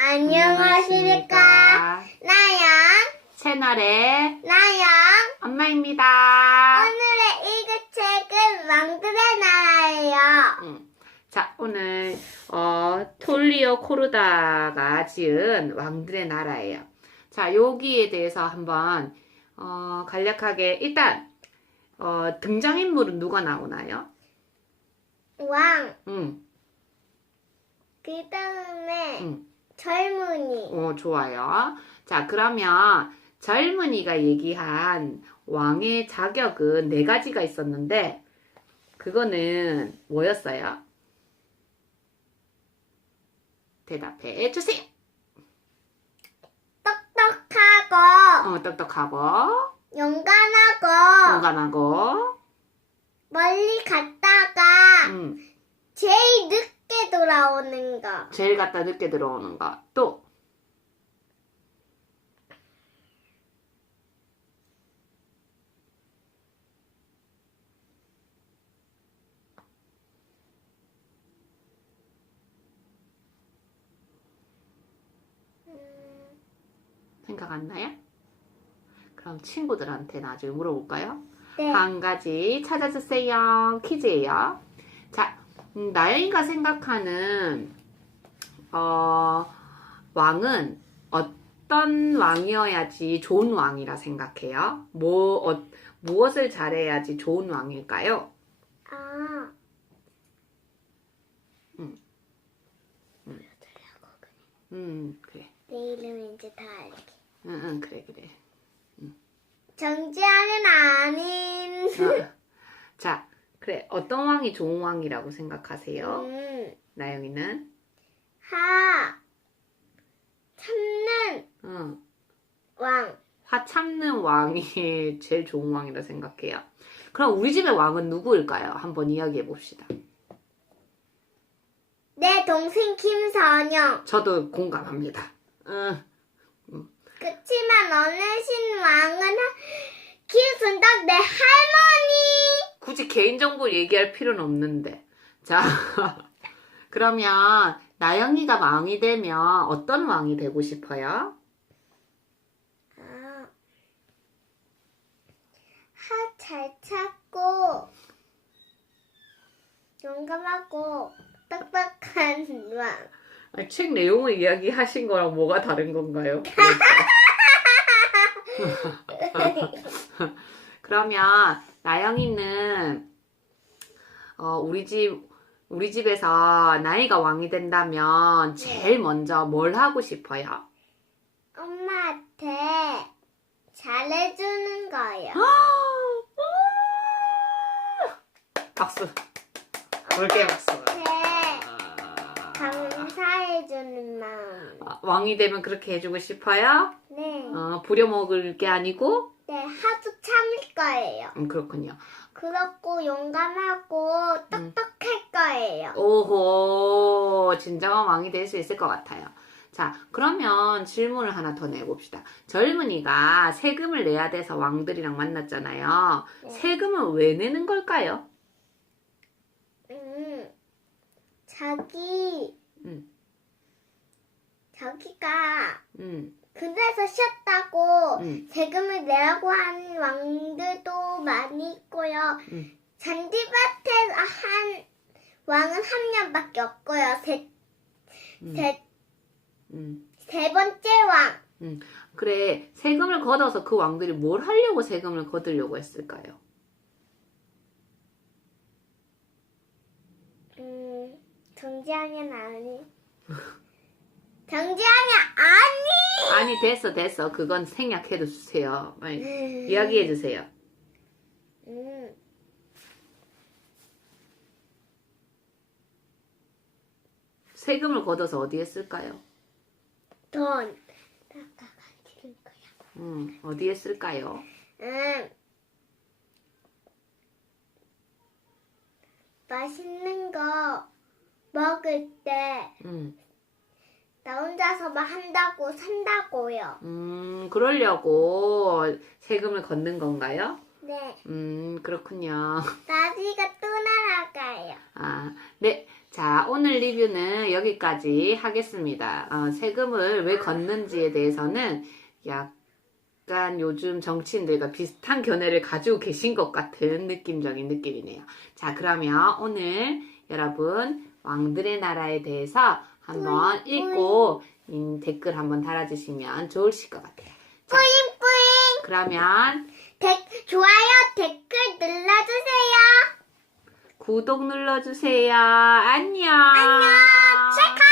안녕하십니까. 나영, 채널의 나영. 엄마입니다. 오늘의 읽을 책은 왕들의 나라예요. 음. 자, 오늘 어, 톨리오 코르다가 지은 왕들의 나라예요. 자, 여기에 대해서 한번 어, 간략하게 일단 어, 등장인물은 누가 나오나요? 왕, 음, 그 다음에 음. 젊은이, 어, 좋아요. 자, 그러면 젊은이가 얘기한 왕의 자격은 네 가지가 있었는데, 그거는 뭐였어요? 대답해 주세요. 똑똑하고, 어, 똑똑하고,勇敢하고, 건강하고, 멀리 갔다가 음, 제일 늦게 돌아오는 거. 제일 갖다 늦게 들어오는 거. 또, 생각 안 나요? 그럼 친구들한테 나중에 물어볼까요? 네. 한 가지 찾아주세요. 퀴즈예요. 자, 음, 나영이가 생각하는 어, 왕은 어떤 왕이어야지 좋은 왕이라 생각해요? 뭐 어, 무엇을 잘해야지 좋은 왕일까요? 아, 음, 그래. 내 이름 이제 다 알게. 응, 응, 그래, 그래. 정지하는 아닌. 어. 자, 그래. 어떤 왕이 좋은 왕이라고 생각하세요? 음, 나영이는? 하, 참는 응. 왕. 화 참는 왕이 제일 좋은 왕이라 생각해요. 그럼 우리 집의 왕은 누구일까요? 한번 이야기해 봅시다. 내 동생 김선영. 저도 공감합니다. 응. 그치만 어느신 왕은 김순덕 내 할머니. 굳이 개인정보 얘기할 필요는 없는데. 자, 그러면 나영이가 왕이 되면 어떤 왕이 되고 싶어요? 아, 하잘 찾고 용감하고 똑똑한 왕. 아니, 책 내용을 이야기하신 거랑 뭐가 다른 건가요? 그러면 나영이는 어, 우리 집 우리 집에서 나이가 왕이 된다면 제일 먼저 뭘 하고 싶어요? 엄마한테 잘해주는 거예요. 박수. 올게 박수. 엄마한테 감사해주는 마음. 아, 왕이 되면 그렇게 해주고 싶어요? 네. 어, 부려먹을 게 아니고? 네, 하도 참을 거예요. 음, 그렇군요. 그렇고 용감하고 똑똑할 거예요. 오호, 진정한 왕이 될 수 있을 것 같아요. 자, 그러면 질문을 하나 더 내봅시다. 젊은이가 세금을 내야 돼서 왕들이랑 만났잖아요. 네. 세금은 왜 내는 걸까요? 음, 자기, 음. 자기가 음, 그래서 쉬었다고 음. 세금을 내라고 하는 왕들도 많이 있고요. 음. 잔디밭에 한 왕은 한 년밖에 없고요. 세, 음. 세, 음. 세 번째 왕. 그래, 세금을 걷어서 그 왕들이 뭘 하려고 세금을 거두려고 했을까요? 음, 정지하면 아니. 정지하면 아니! 아니, 됐어, 됐어. 그건 생략해도 주세요. 빨리 음, 이야기해 주세요. 음, 세금을 걷어서 어디에 쓸까요? 돈. 아까가 지금 거야. 음, 어디에 쓸까요? 음. 맛있는 거 먹을 때 나 음, 혼자서만 한다고 산다고요. 음, 그러려고 세금을 걷는 건가요? 네. 음, 그렇군요. 나지가 또 날아가요. 아, 네. 자, 오늘 리뷰는 여기까지 하겠습니다. 어, 세금을 왜 걷는지에 대해서는 약간 요즘 정치인들과 비슷한 견해를 가지고 계신 것 같은 느낌적인 느낌이네요. 자, 그러면 오늘 여러분 왕들의 나라에 대해서 한번 읽고 음, 댓글 한번 달아주시면 좋으실 것 같아요. 자, 뿌잉뿌잉. 그러면 댓- 좋아요, 댓글 눌러주세요. 구독 눌러주세요. 안녕. 안녕. 찰칵.